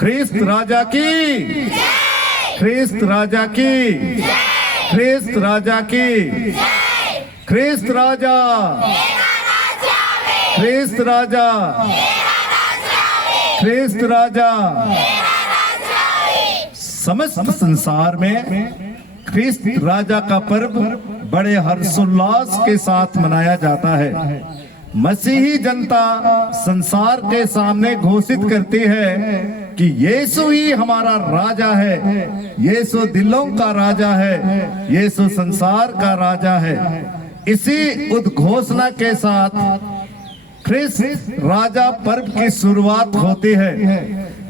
ख्रिस्त राजा की, ख्रिस्त राजा की, ख्रिस्त राजा की, ख्रिस्त राजा, ख्रिस्त राजा, ख्रिस्त राजा। समस्त संसार में ख्रिस्त राजा का पर्व बड़े हर्षोल्लास के साथ मनाया जाता है। मसीही जनता संसार के सामने घोषित करती है कि यीशु ही हमारा राजा है, यीशु दिलों का राजा है, यीशु संसार का राजा है। इसी उद्घोषणा के साथ ख्रिस्त राजा पर्व की शुरुआत होती है।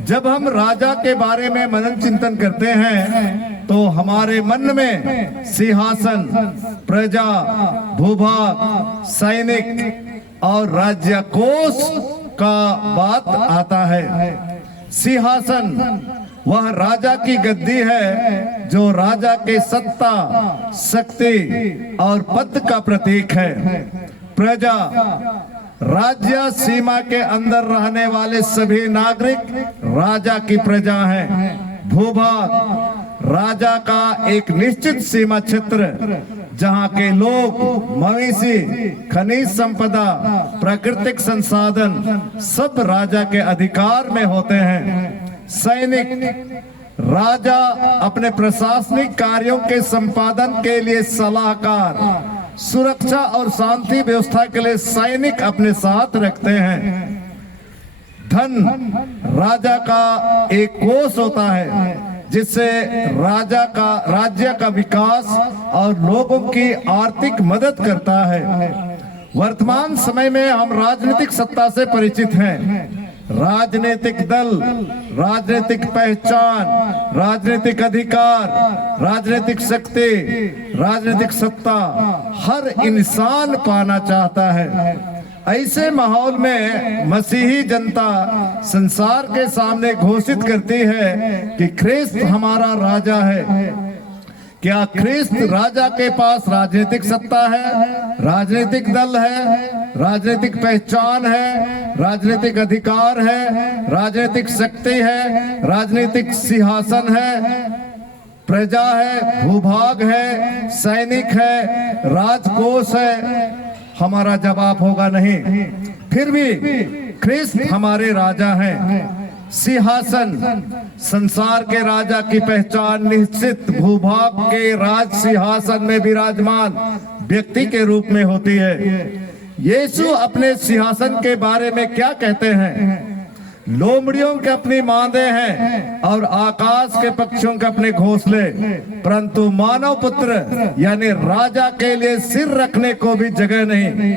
जब हम राजा के बारे में मनन चिंतन करते हैं तो हमारे मन में सिंहासन, प्रजा, भूभाग, सैनिक और राज्य कोष का बात आता है। सिंहासन वह राजा की गद्दी है जो राजा के सत्ता, शक्ति और पद का प्रतीक है। प्रजा राज्य सीमा के अंदर रहने वाले सभी नागरिक राजा की प्रजा हैं। भूभाग राजा का एक निश्चित सीमा क्षेत्र जहां के लोग, मवेशी, खनिज संपदा, प्राकृतिक संसाधन सब राजा के अधिकार में होते हैं। सैनिक राजा अपने प्रशासनिक कार्यों के संपादन के लिए सलाहकार, सुरक्षा और शांति व्यवस्था के लिए सैनिक अपने साथ रखते हैं। धन राजा का एक कोष होता है जिससे राज्य का विकास और लोगों की आर्थिक मदद करता है। वर्तमान समय में हम राजनीतिक सत्ता से परिचित हैं। राजनीतिक दल, राजनीतिक पहचान, राजनीतिक अधिकार, राजनीतिक शक्ति, राजनीतिक सत्ता हर इंसान पाना चाहता है। ऐसे माहौल में मसीही जनता संसार के सामने घोषित करती है कि ख्रिस्त हमारा राजा है। क्या ख्रिस्त राजा के पास राजनीतिक सत्ता है, राजनीतिक दल है, राजनीतिक पहचान है, राजनीतिक अधिकार है, राजनीतिक शक्ति है, राजनीतिक सिंहासन है, प्रजा है, भूभाग है, सैनिक है, राजकोष है? हमारा जवाब होगा नहीं। फिर भी ख्रिस्त हमारे राजा हैं। सिंहासन संसार के राजा की पहचान निश्चित भूभाग के राज सिंहासन में विराजमान व्यक्ति के रूप में होती है। यीशु अपने सिंहासन के बारे में क्या कहते हैं? लोमड़ियों के अपनी मांदे हैं और आकाश के पक्षियों के अपने घोंसले, परंतु मानव पुत्र यानी राजा के लिए सिर रखने को भी जगह नहीं।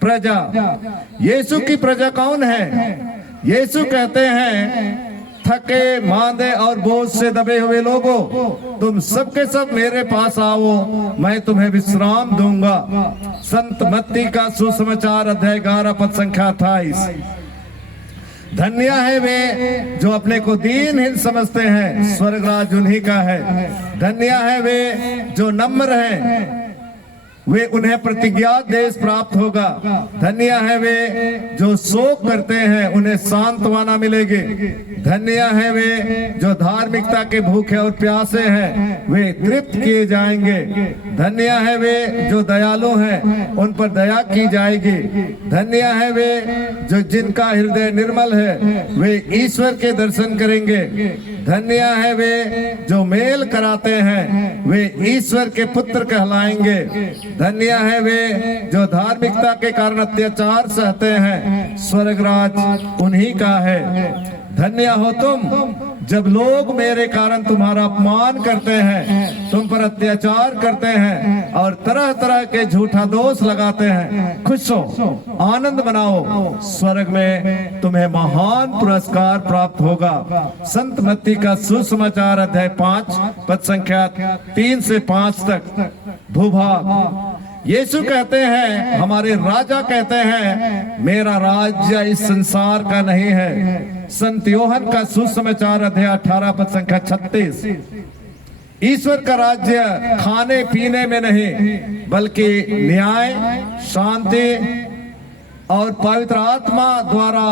प्रजा, यीशु की प्रजा कौन है? यीशु कहते हैं, थके, मांदे और बोझ से दबे हुए लोगों, तुम सबके सब मेरे पास आओ, मैं तुम्हें विश्राम दूंगा। संत मत्ती का सुसमाचार अध्याय 11 पद संख्या 28। धन्य है वे जो अपने को दीनहीन समझते हैं, स्वर्ग राज उन्हीं का है। धन्य है वे जो नम्र हैं, वे उन्हें प्रतिज्ञात देश प्राप्त होगा। धन्य है वे जो शोक करते हैं, उन्हें सांत्वना मिलेगी। धन्य है वे जो धार्मिकता के भूखे और प्यासे हैं, वे तृप्त किए जाएंगे। धन्य है वे जो दयालु हैं, उन पर दया की जाएगी। धन्य है वे जो जिनका हृदय निर्मल है, वे ईश्वर के दर्शन करेंगे। धन्य है वे जो मेल कराते हैं, वे ईश्वर के पुत्र कहलाएंगे। धन्य है वे जो धार्मिकता के कारण अत्याचार सहते हैं, स्वर्ग राज उन्हीं का है। धन्य हो तुम जब लोग मेरे कारण तुम्हारा अपमान करते हैं, तुम पर अत्याचार करते हैं और तरह तरह के झूठा दोष लगाते हैं। खुश हो, आनंद मनाओ, स्वर्ग में तुम्हें महान पुरस्कार प्राप्त होगा। संत मत्ती का सुसमाचार अध्याय 5 पद संख्या 3 से 5 तक। भूभाग, यीशु कहते हैं, हमारे राजा कहते हैं, मेरा राज्य इस संसार का नहीं है। संत योहन का सुसमाचार अध्याय 18 पद संख्या 36। ईश्वर का राज्य खाने पीने में नहीं, बल्कि न्याय, शांति और पवित्र आत्मा द्वारा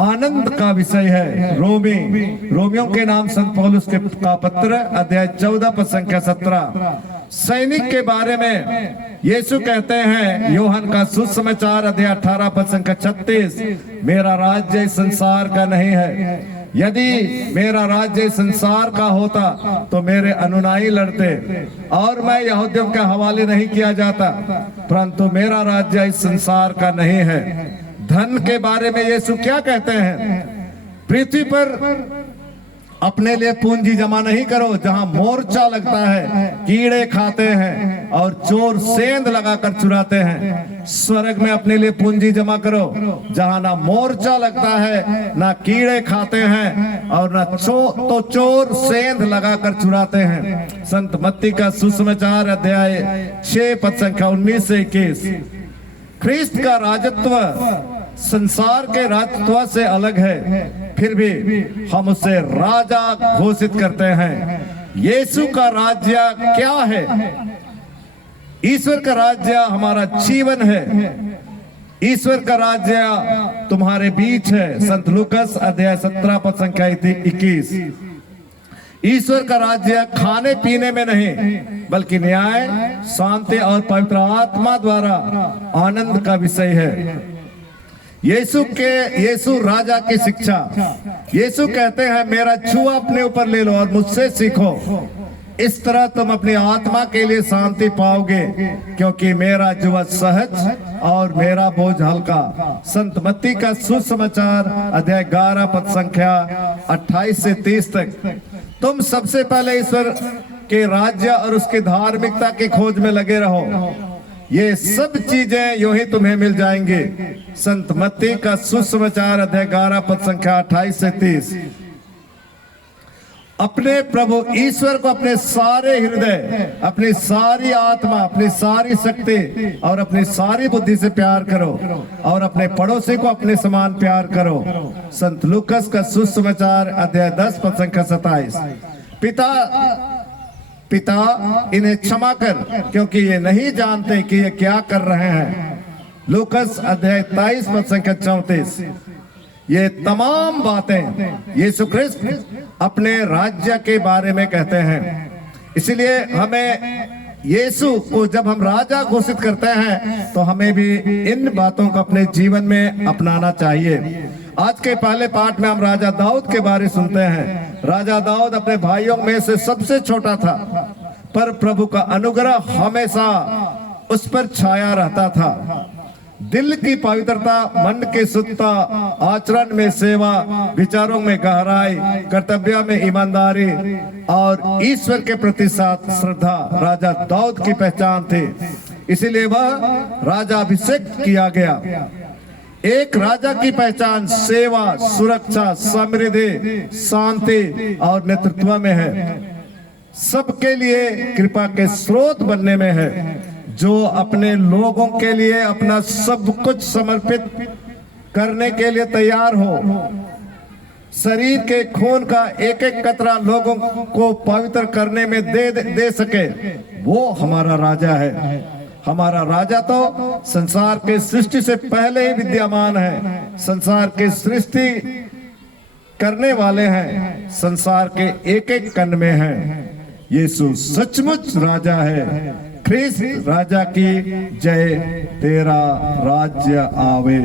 आनंद का विषय है। रोमियों के नाम संत पौलुस का पत्र अध्याय 14 पद संख्या 17। सैनिक के बारे में यीशु कहते हैं, यूहन्ना का सुसमाचार अध्याय 18 पद संख्या 36, मेरा राज्य इस संसार का नहीं है। यदि मेरा राज्य इस संसार का होता तो मेरे अनुयायी लड़ते और मैं यहूदियों के हवाले नहीं किया जाता, परंतु मेरा राज्य इस संसार का नहीं है। धन के बारे में यीशु क्या कहते हैं? पृथ्वी पर अपने लिए पूंजी जमा नहीं करो जहां मोर्चा लगता है, कीड़े खाते हैं और चोर सेंध लगाकर चुराते हैं। स्वर्ग में अपने लिए पूंजी जमा करो जहां ना मोर्चा लगता है, ना कीड़े खाते हैं और ना चोर सेंध लगाकर चुराते हैं। संत मत्ती का सुसमाचार अध्याय 6 पद संख्या 19 से 21। ख्रिस्त का राजत्व संसार के राजत्व से अलग है, फिर भी हम उसे राजा घोषित करते हैं। यीशु का राज्य क्या है? ईश्वर का राज्य हमारा जीवन है। ईश्वर का राज्य तुम्हारे बीच है। संत लूकस अध्याय 17 पद संख्या 21। ईश्वर का राज्य खाने पीने में नहीं, बल्कि न्याय, शांति और पवित्र आत्मा द्वारा आनंद का विषय है। यीशु राजा की शिक्षा। यीशु कहते हैं, मेरा छुआ अपने ऊपर ले लो और मुझसे सीखो, इस तरह तुम अपनी आत्मा के लिए शांति पाओगे, क्योंकि मेरा जुआ सहज और मेरा बोझ हल्का। संत मत्ती का सुसमाचार अध्याय 11 पद संख्या 28 से 30 तक। तुम सबसे पहले ईश्वर के राज्य और उसकी धार्मिकता की खोज में लगे रहो, ये सब चीजें यूं ही तुम्हें मिल जाएंगी। संत मत्ती का सुसमाचार अध्याय 11 पद संख्या 28 से 30। अपने प्रभु ईश्वर को अपने सारे हृदय, अपनी सारी आत्मा, अपनी सारी शक्ति और अपनी सारी बुद्धि से प्यार करो और अपने पड़ोसी को अपने समान प्यार करो। संत लूकस का सुसमाचार अध्याय 10 पद संख्या 27। पिता इन्हें क्षमा कर, क्योंकि ये नहीं जानते कि ये क्या कर रहे हैं। लूकस अध्याय 23 पद संख्या 34। ये तमाम बातें यीशु ख्रिस्त अपने राज्य के बारे में कहते हैं। इसलिए हमें यीशु को जब हम राजा घोषित करते हैं तो हमें भी इन बातों को अपने जीवन में अपनाना चाहिए। आज के पहले पाठ में हम राजा दाऊद के बारे सुनते हैं। राजा दाऊद अपने भाइयों में से सबसे छोटा था, पर प्रभु का अनुग्रह हमेशा उस पर छाया रहता था। दिल की पवित्रता, मन की शुद्धता, आचरण में सेवा, विचारों में गहराई, कर्तव्य में ईमानदारी और ईश्वर के प्रति साथ श्रद्धा राजा दाऊद की पहचान थी। इसीलिए वह राजा अभिषेक किया गया। एक राजा की पहचान सेवा, सुरक्षा, समृद्धि, शांति और नेतृत्व में है। सबके लिए कृपा के स्रोत बनने में है, जो अपने लोगों के लिए अपना सब कुछ समर्पित करने के लिए तैयार हो। शरीर के खून का एक एक कतरा लोगों को पवित्र करने में दे सके, वो हमारा राजा है। हमारा राजा तो संसार के सृष्टि से पहले ही विद्यमान है, संसार के सृष्टि करने वाले हैं, संसार के एक एक कण में है। यीशु सचमुच राजा है। ख्रिस्त राजा की जय। तेरा राज्य आवे।